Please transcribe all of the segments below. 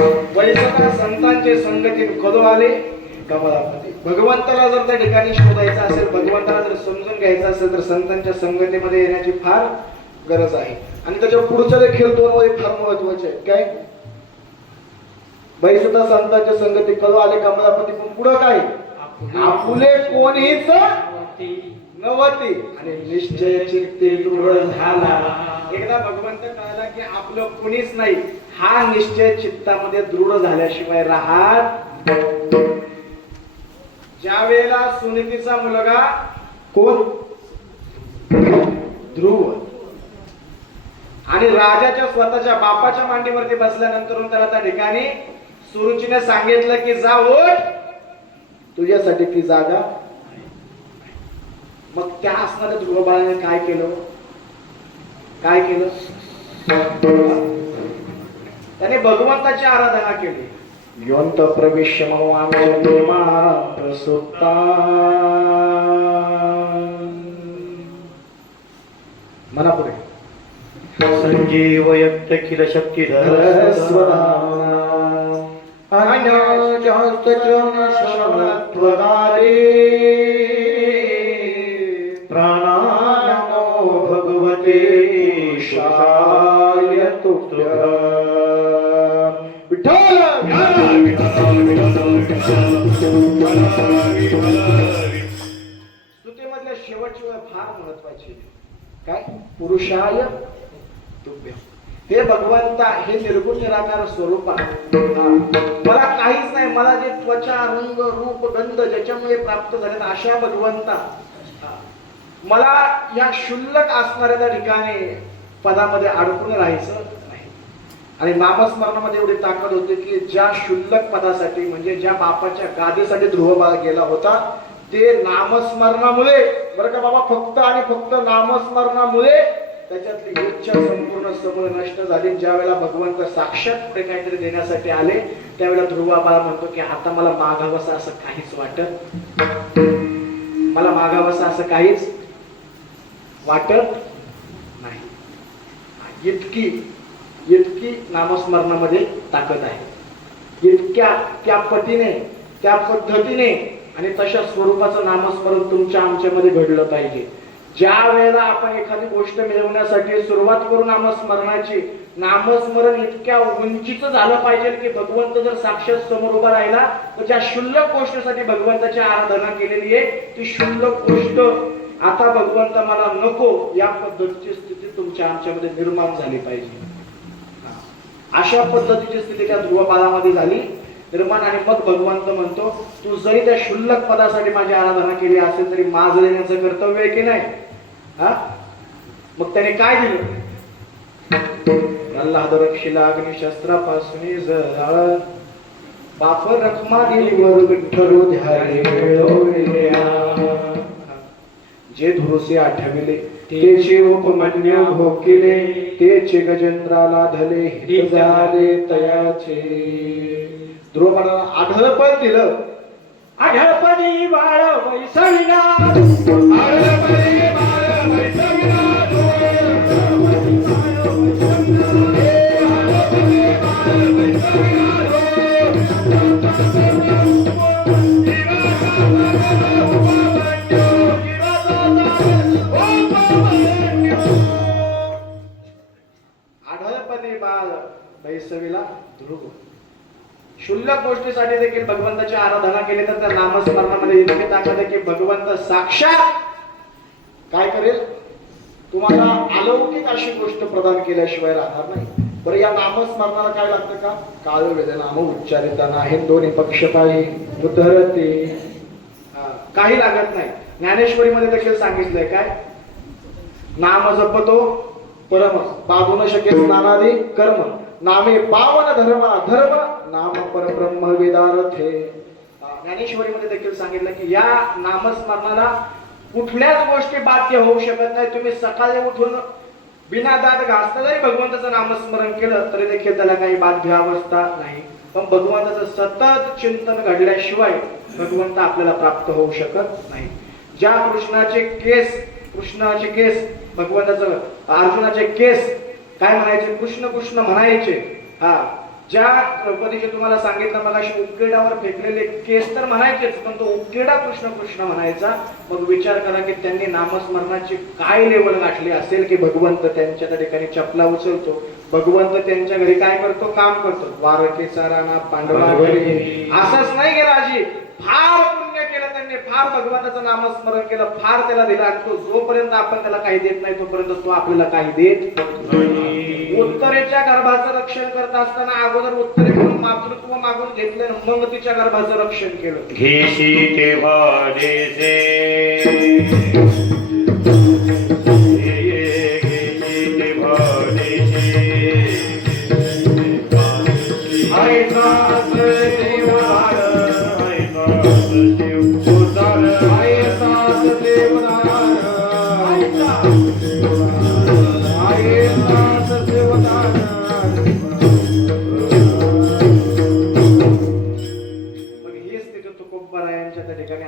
वैसता संतांचे संगतीत कदो आले कमलापती. भगवंताला जर त्या ठिकाणी शोधायचं असेल, भगवंताला जर समजून घ्यायचं असेल तर संतांच्या संगतीमध्ये येण्याची फार गरज आहे. आणि त्याच्या पुढचं देखील दोन मध्ये फार महत्वाचे आहेत. काय? वैसता संतांच्या संगतीत कदो आले कमलापती, पण पुढं काय? आपुले कोणीच नवती आणि निश्चय चित्ते दृढ झाला. एकदा भगवंत कळला की आपलं कोणीच नाही, हा निश्चय चित्तामध्ये दृढ झाल्याशिवाय राहत. ज्या वेळेला सुनीतीचा मुलगा कोण? ध्रुव, आणि राजाच्या स्वतःच्या बापाच्या मांडीवरती बसल्यानंतर त्याला त्या ठिकाणी सुरुचीने सांगितलं की जा ओठ, तुझ्यासाठी ती जागा. मग त्या असणाऱ्या ध्रुव बाळाने काय केलं? काय केलं? त्याने भगवंताची आराधना केली. योंत प्रविश्य प्रसुप्ता म्हणा पुढे. संजीवयक्त किल शक्तिधर स्वधा प्राणायामो भगवते शिवाय तुभ्यं. विठ्ठल स्तुतीमधल्या शेवटची वेळ फार महत्वाची. काय? पुरुषाय तुभ्यं. हे भगवंता, हे निर्गुण निराकार स्वरूप आहे. मला काहीच नाही, मला जे त्वचा रंग रूप गंध ज्याच्यामुळे प्राप्त झाले अशा भगवंता, मला या शुल्लक असणाऱ्या त्या ठिकाणी पदामध्ये अडकून राहायचं नाही. आणि नामस्मरणामध्ये एवढी ताकद होती की ज्या शुल्लक पदासाठी, म्हणजे ज्या बापाच्या गादीसाठी ध्रुव बाळ गेला होता, ते नामस्मरणामुळे, बरं का बाबा, फक्त आणि फक्त नामस्मरणामुळे त्याच्यातली इच्छा संपूर्ण समूळ नष्ट झाली. ज्या वेळेला भगवंत साक्षात पुढे काहीतरी देण्यासाठी आले, त्यावेळेला ध्रुव बाळ म्हणतो की आता मला मागावंसं असं काहीच वाटत, मला मागावंसं असं काहीच वाटत नाही. इतकी इतकी नामस्मरणामध्ये ताकद आहे. इतक्या त्या पटीने, त्या पद्धतीने आणि तशा स्वरूपाचं नामस्मरण तुमच्या आमच्यामध्ये घडलं पाहिजे. ज्या वेळेला आपण एखादी गोष्ट मिळवण्यासाठी सुरुवात करू नामस्मरणाची, नामस्मरण इतक्या उंचीचं झालं पाहिजे की भगवंत जर साक्षात समोर उभा राहिला तर ज्या शुल्लक गोष्टीसाठी भगवंताची आराधना केलेली आहे ती शुल्लक गोष्ट आता भगवंत मला नको, या पद्धतीची स्थिती तुमच्या आमच्यामध्ये निर्माण झाली पाहिजे. अशा पद्धतीची स्थिती त्या ध्रुव बाळामध्ये झाली निर्माण. आणि मग भगवंत म्हणतो, तू जरी त्या शुल्लक पदासाठी माझी आराधना केली असेल तरी माझ देण्याचं कर्तव्य आहे की नाही? मग त्याने काय दिलं? अल्लाह रक्षिला अग्निशस्त्रापासून जराळ बाफर रखमा दिली वर विठ्ठल ध्याने मिळवल्या. जे धुरुसे आठविले तेचे उपमन्य भोगिले, तेचे गजेंद्राला धले हित झाले तयाचे. ध्रुवबाळाला आढळपण दिलं. आढळपणी बाळ वैसविना, आढळपणी बाळ वैसविना, आढळपणी बाळ वैसविला ध्रुव. शुल्लक गोष्टीसाठी देखील भगवंताची आराधना केली तर त्या नामस्मरणामध्ये इतकी ताकद आहे की भगवंत साक्षात काय करेल? तुम्हाला अलौकिक अशी गोष्ट प्रदान केल्याशिवाय राहणार नाही. बरं, या नामस्मरणाला काय लागतं का? काळ वेदनाम उच्चारिता नाही दोन्ही पक्ष पायी उतरते, काही लागत नाही. ज्ञानेश्वरीमध्ये देखील सांगितलंय काय? नाम जपतो परम बाधू न शके स्नानादी कर्म, नामे पावन धर्म धर्म नाम परब्रह्म वेदार्थे. ज्ञानेश्वरीमध्ये देखील सांगितलं की या नामस्मरणाला कुठल्याच गोष्टी बाध्य होऊ शकत नाही. तुम्ही सकाळी उठून बिना दात घासता जरी भगवंताचं नामस्मरण केलं तरी देखील त्याला काही बाध्य अवस्था नाही. पण भगवंताचं सतत चिंतन घडल्याशिवाय भगवंत आपल्याला प्राप्त होऊ शकत नाही. ज्या कृष्णाचे केस भगवंताचं, अर्जुनाचे केस काय म्हणायचे? कृष्ण कृष्ण म्हणायचे. ज्या द्रौपदीचे तुम्हाला सांगितलं मग अशी उकिरड्यावर फेकलेले केस तर म्हणायचेच, पण तो उकिरडा कृष्ण कृष्ण म्हणायचा. मग विचार करा की त्यांनी नामस्मरणाची काय लेवल गाठली असेल की भगवंत त्यांच्या त्या ठिकाणी चपला उचलतो. भगवंत त्यांच्या घरी काय करतो, काम करतो. द्वारकेचा राणा पांडवा घरी. असंच नाही गेला आजी, फार पुण्य केलं त्यांनी, फार भगवंताचं नामस्मरण केलं, फार त्याला दिला. आणि तो जोपर्यंत आपण त्याला काही देत नाही तोपर्यंत तो आपल्याला काही देत नाही. उत्तरेच्या गर्भाचं रक्षण करत असताना अगोदर उत्तरेकडून मातृत्व मागून घेतलं, मग तिच्या गर्भाचं रक्षण केलं. घेशी तेव्हा देसे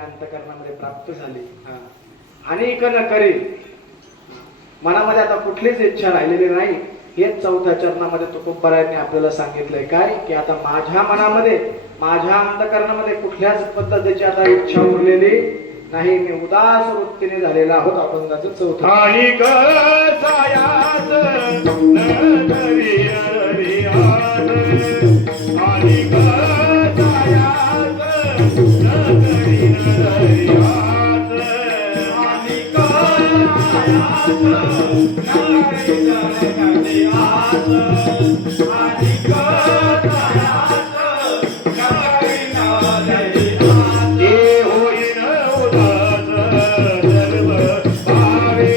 अंतःकरणामध्ये प्राप्त झाली. अनेक न करे, मनामध्ये आता कुठलीच इच्छा राहिलेली नाही. हेच चौथ्या चरणामध्ये तुकोबारायांनी आपल्याला सांगितलंय काय की आता माझ्या मनामध्ये, माझ्या अंतःकरणामध्ये कुठल्याच पद्धतीची आता इच्छा उरलेली नाही. मी उदास वृत्तीने झालेला आहोत. अभंगाचं चौथं. आणि कसायात न करी हरियात, आणि कसायात न करी हरियात, आणि कसायात न करी हरियात, आणि कसायात न करी हरियात. हे होईन उदास सर्व भावे,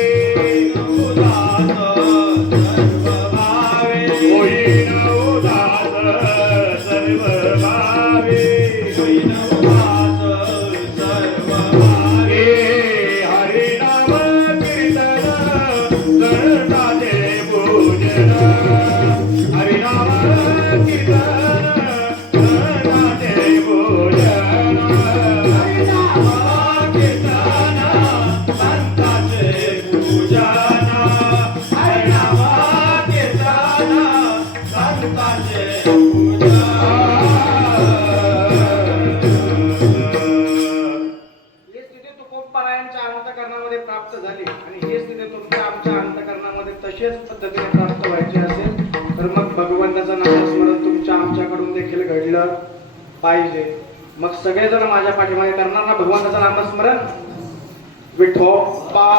उदास सर्व भावे, होईन उदास सर्व भावे, होईन उदास सर्व भावे. हरिनाम कीर्तन करताते पूजन, हरिनाम कीर्तन करताते पूजन, हरिनाम कीर्तन संताचे पूजन, हरिनाम कीर्तन संताचे पूजन. ही स्थिती तुकोबारायांच्या अंतःकरणामध्ये प्राप्त झाली आणि ही स्थिती तुमच्या आमच्या अंतःकरणामध्ये तशीच पद्धतीने प्राप्त व्हायची असेल तर मग भगवंताचं नामस्मरण तुमच्या आमच्याकडून देखील घडलं पाहिजे. मग सगळेजण माझ्या पाठीमागे करणार ना भगवंताचं नामस्मरण. विठोबा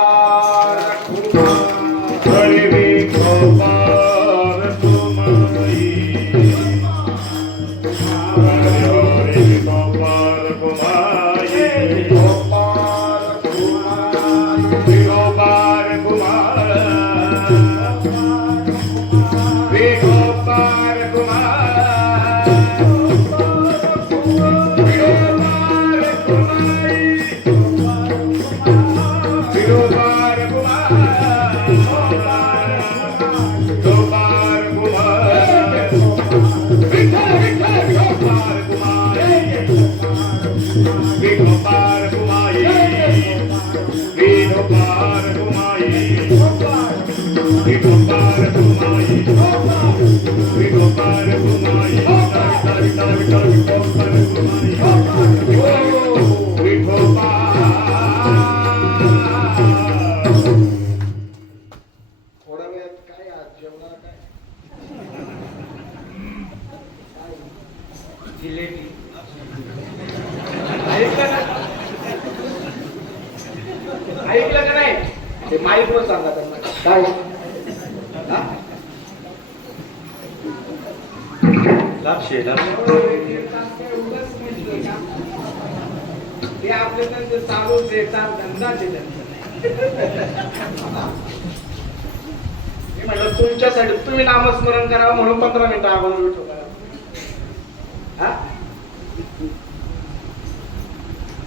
हरि विठोबार तुमई, हरि विठोबार कुमाई, विठोबार कुमार, विठोबार कुमार, विठोबार कुमार, विठोबार कुमाई, विठोबार थोड्या वेळात काय आज जेवणार काय? जिलेबी. ऐकलं ना? ऐकलं का नाही? ते माईकवर सांगा त्यांना काय. हा? लाभशे ते आपले त्यांचे चालू देतात धंदाचे त्यांचा. मी म्हटलं तुमच्यासाठी तुम्ही नामस्मरण करावं म्हणून 15 मिनिटं अगोदर उठो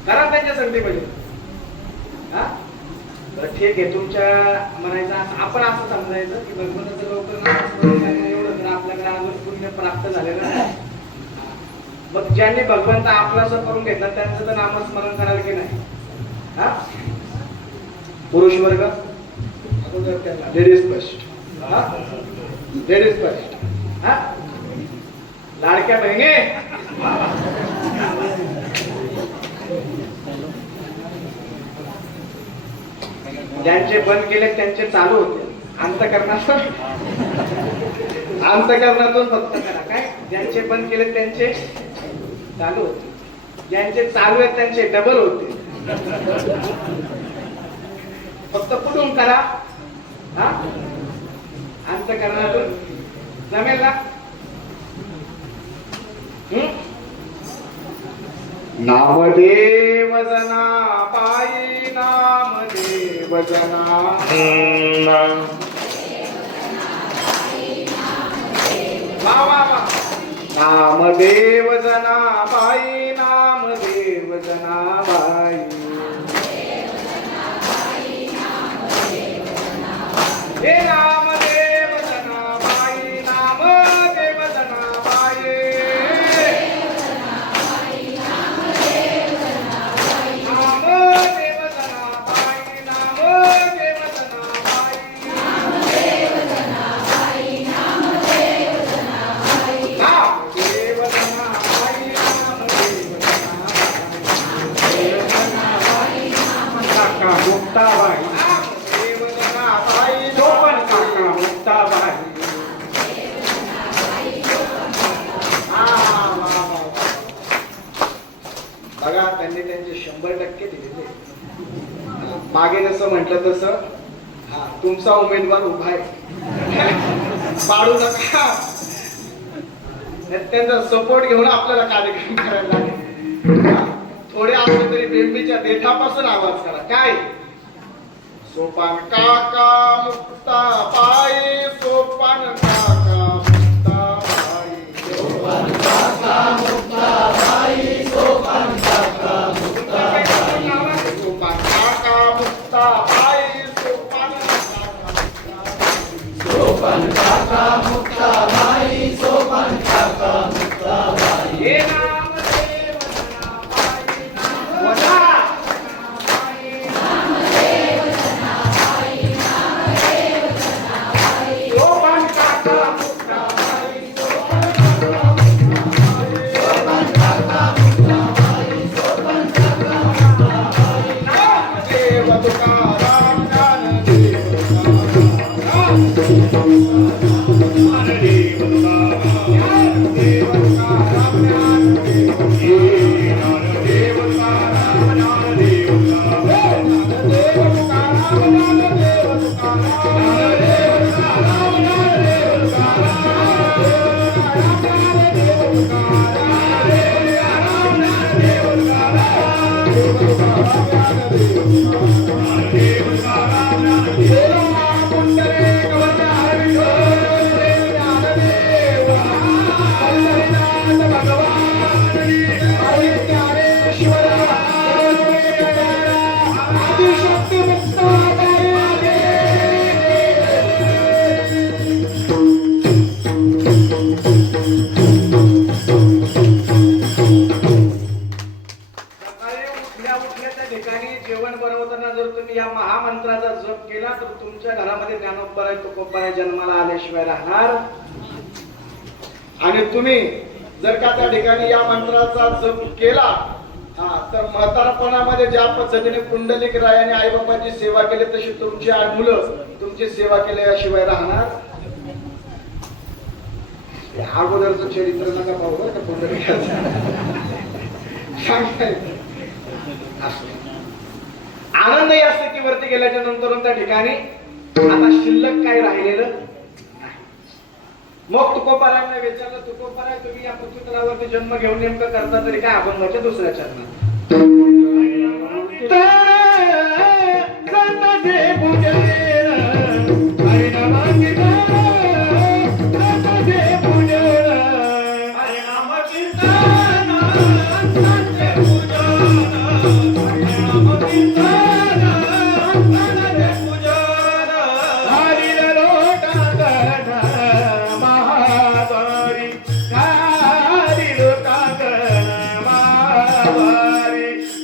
करा त्यांच्या संधी पाहिजे. हा बरं ठीक आहे. तुमच्या म्हणायचं आपण असं समजायचं की भगवंताचं लवकर नामस्मरण केलं एवढं तर आपल्याकडे अजून पुण्य प्राप्त झालेलं नाही. मग ज्यांनी भगवंत आपलासं करून घेतला त्यांचं तर नामस्मरण करायला की नाही. हा पुरुष वर्ग लेडीज फर्स्ट. Ladies first. हा लाडक्या बहिणी ज्यांचे बंद केले त्यांचे चालू होते अंतकरणातून फक्त करा काय ज्यांचे बंद केले त्यांचे चालू होते ज्यांचे चालू आहेत त्यांचे डबल होते फक्त कुठून करा हा अंतकरणातून जमेल ना नामदेव जना पायी नामदेव जना वा वा वा नामदेव जना बाई नामदेव जना बाई हे नामदेव जना बाई नामदेव जना बाई नामदेव जना बाई नामदेव जना बाई नामदेव जना काका मुक्ताबाई नामदेव जना बाई पण काका मुक्ताबाई बघा त्यांनी त्यांचे 100% दिलेले मागे जसं म्हटलं तसं हा तुमचा उमेदवार उभा आहे पाडू नका त्यांचा सपोर्ट घेऊन आपल्याला कार्यक्रम करायला लागेल थोडे असले तरी बेंबीच्या देठापासून आवाज करा काय सोपान काका मुक्ता पायी सोपान काका मुक्ता पायी सोपान काका मुक्ता पायी सोपान काका मुक्ता पायी सोपान काका मुक्ता पायी सोपान काका मुक्ता पायी सोपान काका मुक्ता पायी हे नामदेव जना पायी नामदेव जना पायी नामदेव जना पायी सोपान काका मुक्ता पायी सोपान काका मुक्ता पायी सोपान काका मुक्ता पायी नामदेव तुकाराम ज्ञानदेव जेवण बनवताना जर तुम्ही या महामंत्राचा जप केला तर तुमच्या घरामध्ये ज्ञानोबराय तुकोबराय जन्माला आल्याशिवाय राहणार आणि तुम्ही जर का त्या ठिकाणी या मंत्राचा जप केला तर म्हातारपणामध्ये ज्या पद्धतीने कुंडलिक रायाने आई बाबाची सेवा केली तशी तुमची मुलं तुमची सेवा केल्याशिवाय राहणार अगोदरचं चरित्र नका पाहू बरं का कुंडलिकाचं आनंद या स्थितीवरती गेल्याच्या नंतर त्या ठिकाणी आता शिल्लक काही राहिलेलं नाही मग तुकोबारायांना विचारलं तुकोबाराय तुम्ही या पृथ्वीतलावरती जन्म घेऊन नेमकं करता तरी काय अभंगाच्या दुसऱ्या चरणात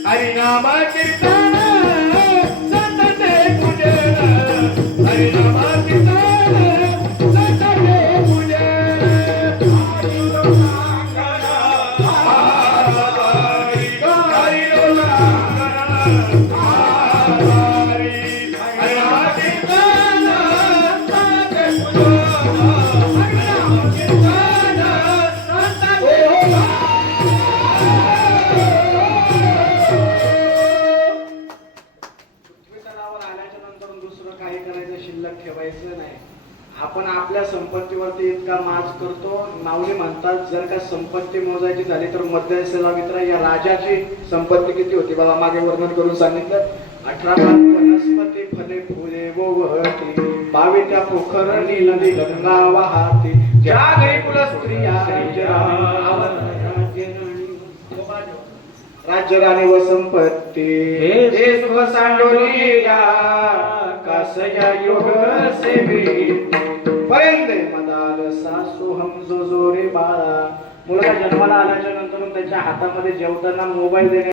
हरिनाम कीर्तन सतते पूजन तलावावर आल्याच्या नंतर दुसरं काही करायचं शिल्लक ठेवायचं नाही. आपण आपल्या संपत्तीवरती इतका माज करतो. माऊली म्हणतात जर का संपत्ती मोजायची झाली तर मध्यस्थला मित्र या राजाची संपत्ती किती होती बाबा मागे वर्णन करून सांगितलं. 18 लाख वनस्पती फले फुले ववहती 22 त्या पोखर नील नदी गंगा वाहती ज्या घरी कुल स्त्रिया राज्य राणी व संपत्ती हे सुख सांडोली या कासया योग सेवी पर्यंत मदाल सासोहम जो जो रे बाळा. मुलगा जन्माला आल्याच्या नंतर त्याच्या हातामध्ये जेवताना मोबाईल देणे